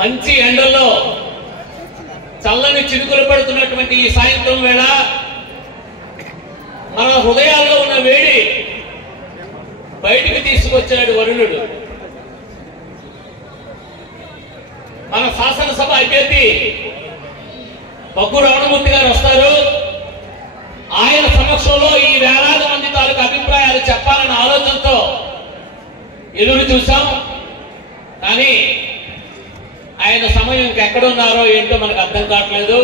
మంచి ఎండల్లో చల్లని చినుకులు పడుతున్నటువంటి ఈ సాయంత్రం వేళ మన హృదయాల్లో ఉన్న వేడి బయటికి తీసుకొచ్చాడు వరుణుడు. మన శాసనసభ అభ్యర్థి బగ్గు రమణమూర్తి గారు వస్తారు. ఆయన సమక్షంలో ఈ వేలాది మంది తాలూకు అభిప్రాయాలు చెప్పాలన్న ఆలోచనతో ఎదురు చూసాం. కానీ ఆయన సమయం ఇంకెక్కడున్నారో ఏంటో మనకు అర్థం కావట్లేదు.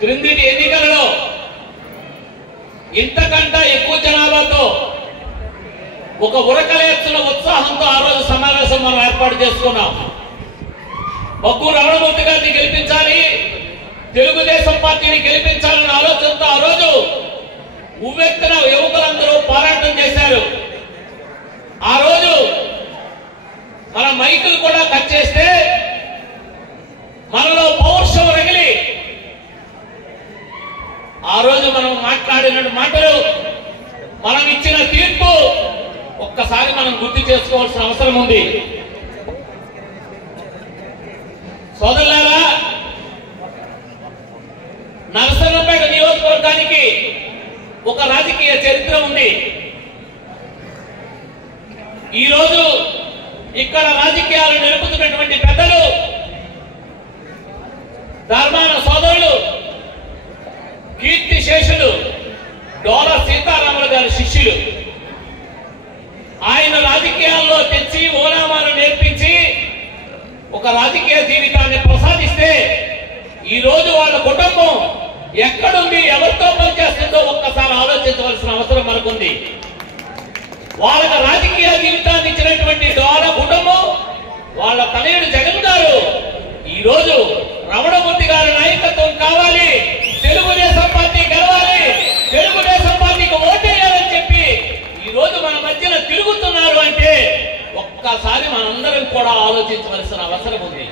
క్రిందిటి ఎన్నికలలో ఇంతకంటే ఎక్కువ జనాభాతో ఒక ఉరకలేస్తున్న ఉత్సాహంతో ఆ రోజు సమావేశం మనం ఏర్పాటు చేసుకున్నాం. బగ్గు రమణమూర్తి గారిని గెలిపించాలి, తెలుగుదేశం పార్టీని గెలిపించాలన్న ఆలోచనతో ఆ రోజు ఉవ్వెత్తున యువకులందరూ పోరాటం చేశారు. ఆ రోజు మన మైకులు కూడా కట్ చేస్తే మనలో పౌరుషం రగిలి ఆ రోజు మనం మాట్లాడిన మాటలు, మనం ఇచ్చిన తీర్పు ఒక్కసారి మనం గుర్తు చేసుకోవాల్సిన అవసరం ఉంది. సోదరులారా, నరసన్నపేట నియోజకవర్గానికి ఒక రాజకీయ చరిత్ర ఉంది. ఈరోజు ఇక్కడ రాజకీయాలు నిలుపుతున్నటువంటి పెద్దలు, ధర్మాన సోదరులు, కీర్తి శేషులు డోల సీతారాములు గారి శిష్యులు. ఆయన రాజకీయాల్లో తెచ్చి ఓనామాను నేర్పించి ఒక రాజకీయ జీవితాన్ని ప్రసాదిస్తే ఈ రోజు వాళ్ళ కుటుంబం ఎక్కడుంది, ఎవరితో పనిచేస్తుందో ఒక్కసారి ఆలోచించవలసిన అవసరం మనకుంది. వాళ్ళకి రాజకీయ జీవితాన్ని ఇచ్చినటువంటి డోల కుటుంబం, వాళ్ళ తనయుడు జగన్ గారు ఈ రోజు రమణమూర్తి గారి నాయకత్వం కావాలి, తెలుగుదేశం పార్టీ గెలవాలి, తెలుగుదేశం పార్టీకి ఓటేయాలని చెప్పి ఈ రోజు మన మధ్యన తిరుగుతున్నారు అంటే ఒక్కసారి మనందరం కూడా ఆలోచించవలసిన అవసరం ఉంది.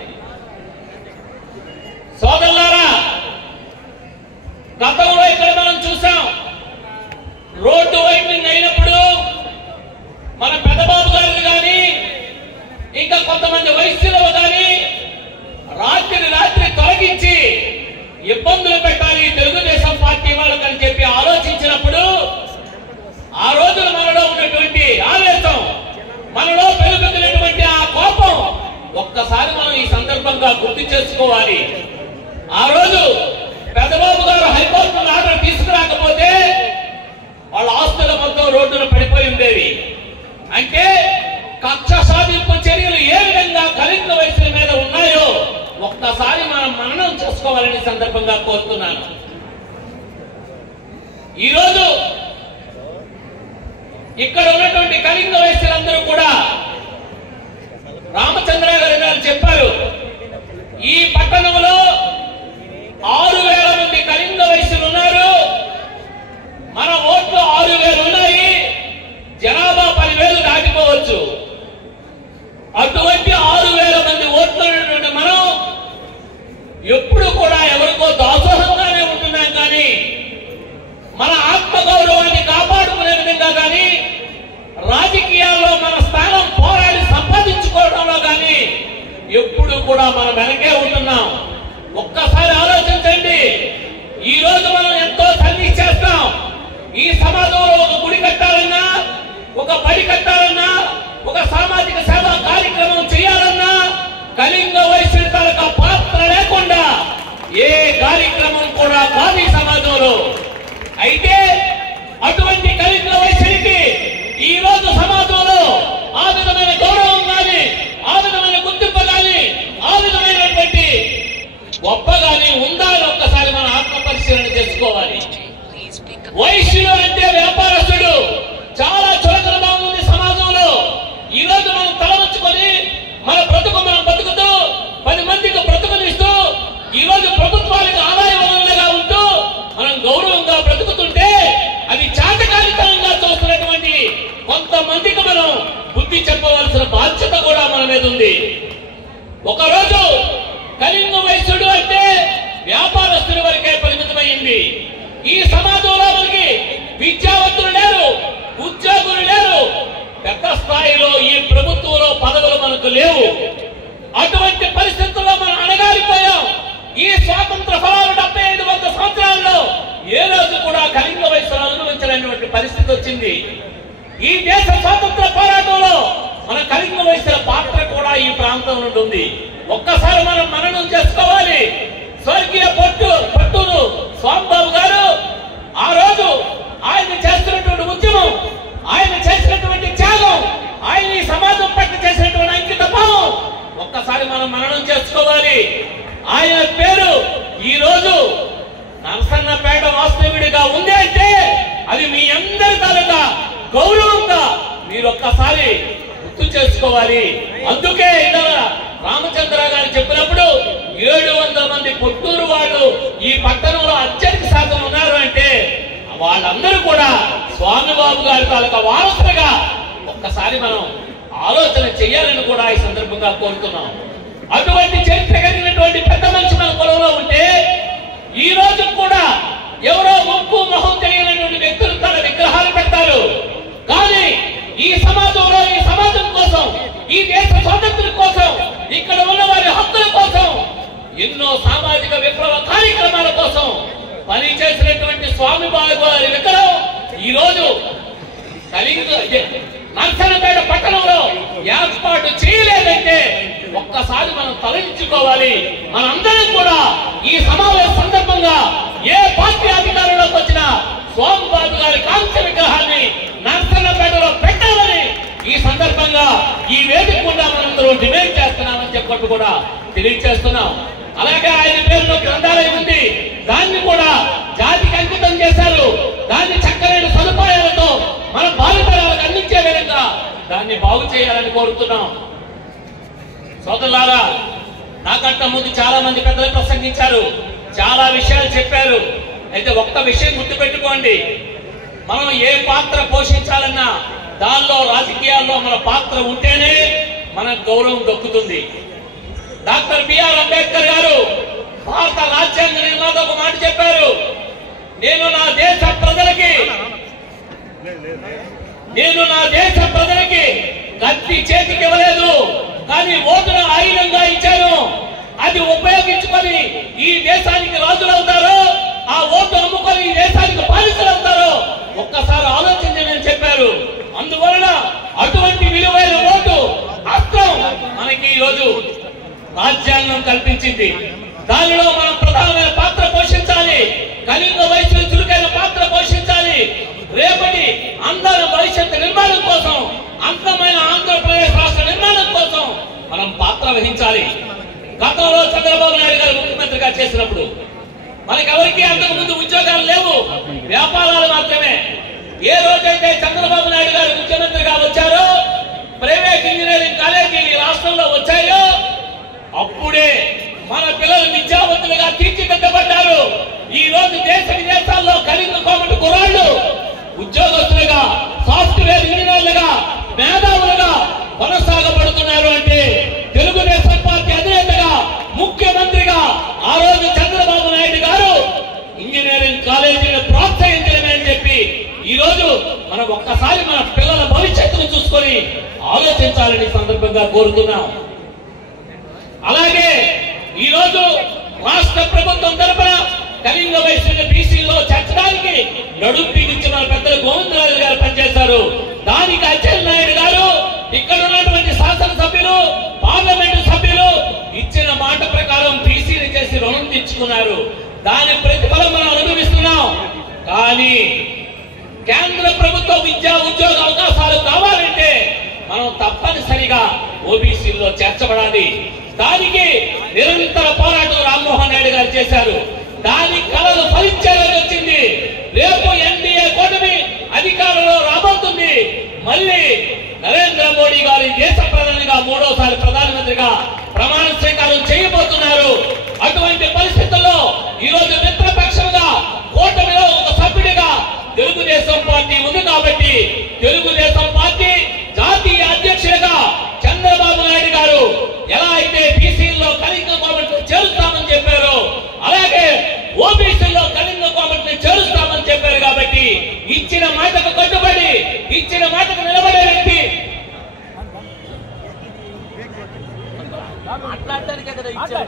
సోదరులారా, గతంలో ఇక్కడ మనం చూసాం, రోడ్డు వైండింగ్ అయినప్పుడు మన పెద్దబాబు గారిని కానీ ఇంకా కొంతమంది వైశ్యులు కానీ రాత్రి తొలగించి ఇబ్బందులు పెట్టాలి తెలుగుదేశం పార్టీ వాళ్ళకని చెప్పి ఆలోచించినప్పుడు ఆ రోజున మనలో ఉన్నటువంటి ఆవేశం, మనలో పెరుగుతున్నటువంటి ఆ కోపం ఒక్కసారి మనం ఈ సందర్భంగా గుర్తు చేసుకోవాలి. ఆ రోజు పెద్దబాబు గారు హైకోర్టు ఆర్డర్ తీసుకురాకపోతే వాళ్ళ ఆస్తుల మొత్తం రోడ్డున పడిపోయి ఉండేవి. అంటే కక్ష సాధింపు చర్యలు ఏ విధంగా కలింగ వయసుల మీద ఉన్నాయో ఒక్కసారి మనం మననం చేసుకోవాలని సందర్భంగా కోరుతున్నాను. ఈరోజు ఇక్కడ ఉన్నటువంటి కలింగ వయసులందరూ కూడా రామచంద్ర గారు చెప్పారు, ఈ పట్టణంలో 6,000 మంది కలింగ వయసులు ఉన్నారు, మన ఓట్లు 6,000 ఉన్నాయి, జనాభా 10,000 దాటిపోవచ్చు. అటువంటి 6,000 మంది ఓట్లు ఉన్నటువంటి మనం ఎప్పుడు కూడా ఎవరికో దాసోహంగానే ఉంటున్నాం. కానీ మన ఆత్మగౌరవాన్ని కాపాడుకునే విధంగా కానీ రాజకీయాల్లో మన స్థానం పోరాడి సంపాదించుకోవడంలో కానీ ఎప్పుడు కూడా మనం వెనకే ఉంటున్నాం. ఒక్కసారి ఆలోచించండి. ఈ రోజు మనం ఎంతో సర్వీస్ చేస్తాం. ఈ సమాజంలో ఒక గుడి కట్టాలన్నా, ఒక బడి కట్టాలన్నా, ఒక సామాజిక సేవా కార్యక్రమం చేయాలన్నా కలింగ వయసు తాలూకా పాత్ర లేకుండా ఏ కార్యక్రమం కూడా కాదు ఈ సమాజంలో. అయితే అటువంటి కలింగ వయసుకి ఈ రోజు సమాజంలో ఆ విధమైన గౌరవం కానీ, ఆ విధమైన గుర్తింపు కానీ, ఆ విధమైనటువంటి గొప్ప కానీ ఉందా అని ఒక్కసారి మనం ఆత్మ పరిశీలన చేసుకోవాలి. వైశ్యుడు అంటే వ్యాపారస్తుడు చాలా చులకనగా ఉంది సమాజంలో. ఈ రోజు మనం తల వంచుకొని మన బ్రతుకు మనం బతుకుతూ 10 మందికి బ్రతుకునిస్తూ ఈ రోజు ప్రభుత్వానికి ఆదాయ వనరులుగా ఉంటూ మనం గౌరవంగా బ్రతుకుతుంటే అది చాటకాలితనంగా చూస్తున్నటువంటి కొంతమందికి మనం బుద్ధి చెప్పవలసిన బాధ్యత కూడా మన మీద ఉంది. ఒకరోజు కలింగ వయస్సుడు అంటే వ్యాపారస్తుడి వరకే పరిమితమైంది. ఈ సమాజంలో మనకి విద్యావంతులు లేరు, ఉద్యోగులు లేరు, పెద్ద స్థాయిలో ఈ ప్రభుత్వంలో పదవులు మనకు లేవు. అటువంటి పరిస్థితుల్లో మనం అణగారిపోయాం. ఈ స్వాతంత్ర ఫలాలు 75 సంవత్సరాల్లో ఏ రోజు కూడా కళింగ వయసులో అనుభవించలేనటువంటి పరిస్థితి వచ్చింది. ఈ దేశ స్వాతంత్ర పోరాటంలో మన కళింగ వయసుల పాత్ర కూడా ఈ ప్రాంతం నుండి ఉంది. ఒక్కసారి మనం మననం చేసుకోవాలి. స్వర్గీయ పట్టూరు స్వామిబాబు గారు ఆ రోజు ఆయన చేస్తున్నటువంటి ఉద్యమం, ఆయన చేసినటువంటి త్యాగం, ఆయన ఈ సమాజం పట్ల చేసినటువంటి అంకిత భావం ఒక్కసారి మనం మననం చేసుకోవాలి. ఆయన పేరు ఈ రోజు నరసన్నపేట వాస్తవ్యుడిగా ఉంది అంటే అది మీ అందరి తాలూకా గౌరవంగా మీరు ఒక్కసారి గుర్తు చేసుకోవాలి. అందుకే ఇతర రామచంద్ర గారు చెప్పినప్పుడు 700 మంది పుట్టూరు వాళ్ళు ఈ పట్టణంలో అత్యధిక శాతం ఉన్నారు అంటే వాళ్ళందరూ కూడా స్వామిబాబు గారి తాలూకా వారసులుగా ఒక్కసారి మనం ఆలోచన చేయాలని కూడా ఈ సందర్భంగా కోరుతున్నాం. అటువంటి చరిత్ర కలిగినటువంటి పెద్ద మనిషి మన పొలంలో ఉంటే ఈ రోజు కూడా ఎవరో ముక్కు మొహం తెలియనటువంటి వ్యక్తులు తన విగ్రహాలు పెడతారు. కానీ ఈ సమాజంలో ఈ సమాజం కోసం, ఈ దేశ స్వాతంత్ర్యం కోసం, ఇక్కడ ఉన్న వారి హక్కుల కోసం, ఎన్నో సామాజిక విప్లవ కార్యక్రమాల కోసం పనిచేసినటువంటి స్వామిబాబు గారి విగ్రహం ఈ రోజు నరసన్నపేట పట్టణంలో ఏర్పాటు చేయలేదంటే ఒక్కసారి మనం తలెత్తుకోవాలి. మనందరం కూడా ఈ సమావేశ సందర్భంగా ఏ పార్టీ అధికారంలోకి వచ్చినా స్వామిబాబు గారి కాంస్య విగ్రహాన్ని నరసన్నపేటలో పెట్టాలని ఈ సందర్భంగా ఈ వేదిక కూడా మనందరం డిమాండ్ చేస్తున్నామని చెప్పట్టు కూడా తెలియజేస్తున్నాం. అలాగే ఆయన పేరులో గ్రంథాలయం ఉంది, దాన్ని కూడా జాతికి అంకితం చేశారు. దాన్ని చక్కనైన సదుపాయాలతో మన భావితరాలకు అందించే విధంగా దాన్ని బాగు చేయాలని కోరుతున్నాం. సోదరులారా, నాకంట ముందు చాలా మంది పెద్దలు ప్రసంగించారు, చాలా విషయాలు చెప్పారు. అయితే ఒక్క విషయం గుర్తుపెట్టుకోండి, మనం ఏ పాత్ర పోషించాలన్నా దానిలో రాజకీయాల్లో మన పాత్ర ఉంటేనే మనకు గౌరవం దక్కుతుంది. డాక్టర్ బిఆర్ అంబేద్కర్ గారు భారత రాజ్యాంగ నిర్మాత ఒక మాట చెప్పారు, నేను నా దేశ ప్రజలకి కత్తి చేతికి ఇవ్వలేదు, కానీ ఓటును ఆయుధంగా ఇచ్చాను. అది ఉపయోగించుకొని ఈ దేశానికి రాజులవుతారో, ఆ ఓటు అమ్ముకొని ఈ దేశానికి బానిసలవుతారో ఒక్కసారి ఆలోచించని చెప్పారు. అందువలన అటువంటి విలువైన ఓటు అస్త్రం మనకి ఈ రోజు రాజ్యాంగం కల్పించింది. దానిలో మనం ప్రధానమైన పాత్ర పోషించాలి. కళింగ వయసులో చురుకైన పాత్ర పోషించాలి. రేపటి అందర భవిష్యత్తు నిర్మాణం కోసం, అందమైన ఆంధ్రప్రదేశ్ రాష్ట్ర నిర్మాణం కోసం మనం పాత్ర వహించాలి. గతంలో చంద్రబాబు నాయుడు గారు ముఖ్యమంత్రిగా చేసినప్పుడు మనకెవరికి అంతకు ముందు ఉద్యోగాలు లేవు, వ్యాపారాలు మాత్రమే. ఏ రోజైతే చంద్రబాబు నాయుడు గారు ముఖ్యమంత్రిగా వచ్చారో, ప్రైవేట్ ఇంజనీరింగ్ కాలేజీలు ఈ రాష్ట్రంలో వచ్చాయో అప్పుడే మన పిల్లలు విద్యావంతులుగా తీర్చిదిద్దబడ్డారు. ఈ రోజు దేశ విదేశాల్లో కళింగ కోమటి కుర్రాళ్ళు ఉద్యోగస్తులుగా, సాఫ్ట్వేర్ ఇంజనీర్లుగా, మేధావులుగా కొనసాగబడుతున్నారు అంటే తెలుగుదేశం పార్టీ అధినేతగా, ముఖ్యమంత్రిగా ఆ రోజు చంద్రబాబు నాయుడు గారు ఇంజనీరింగ్ కాలేజీని ప్రోత్సహించడమే అని చెప్పి ఈ రోజు మనం ఒక్కసారి మన పిల్లల భవిష్యత్తును చూసుకొని ఆలోచించాలని సందర్భంగా కోరుతున్నాం. అలాగే ఈ రోజు రాష్ట్ర ప్రభుత్వం తరఫున కళింగ వయసున్న బీసీలో చేర్చడానికి నడుం బిగించిన పెద్దలు గోవిందరాజు గారు పనిచేశారు. దానికి అచ్చెన్నాయుడు గారు, ఇక్కడ ఉన్నటువంటి శాసనసభ్యులు, పార్లమెంటు సభ్యులు ఇచ్చిన మాట ప్రకారం బీసీని చేసి రుణం తెచ్చుకున్నారు. దాని ప్రతిఫలం మనం అనుభవిస్తున్నాం. కానీ కేంద్ర ప్రభుత్వ విద్యా ఉద్యోగ అవకాశాలు కావాలంటే మనం తప్పనిసరిగా ఓబీసీల్లో చేర్చబడాలి. దానికి నిరంతర పోరాటం రామ్మోహన్ నాయుడు గారు చేశారు. దాని కళలు ఫలించాలని వచ్చింది. రేపు ఎన్డీఏ కూటమి అధికారంలో రాబోతుంది. మళ్ళీ నరేంద్ర మోడీ గారి దేశ ప్రధానిగా 3వసారి ప్రధానమంత్రిగా ప్రమాణ స్వీకారం చేయబోతున్నారు. అటువంటి పరిస్థితుల్లో ఈ రోజు మిత్రపక్షంగా కూటమిలో ఒక సభ్యుడిగా తెలుగుదేశం పార్టీ ఉంది. కాబట్టి తెలుగుదేశం పార్టీ జాతీయ అధ్యక్షుడిగా చంద్రబాబు నాయుడు గారు ఎలా అయితే బీసీల్లో కళింగ కోమటిని చేరుస్తామని చెప్పారో, అలాగే ఓబీసీల్లో కళింగ కోమటిని చేరుస్తామని చెప్పారు. కాబట్టి ఇచ్చిన మాటకు కట్టుబడి, ఇచ్చిన మాటకు నిలబడే వ్యక్తి మాట్లాడటానికే కదా ఇచ్చారు.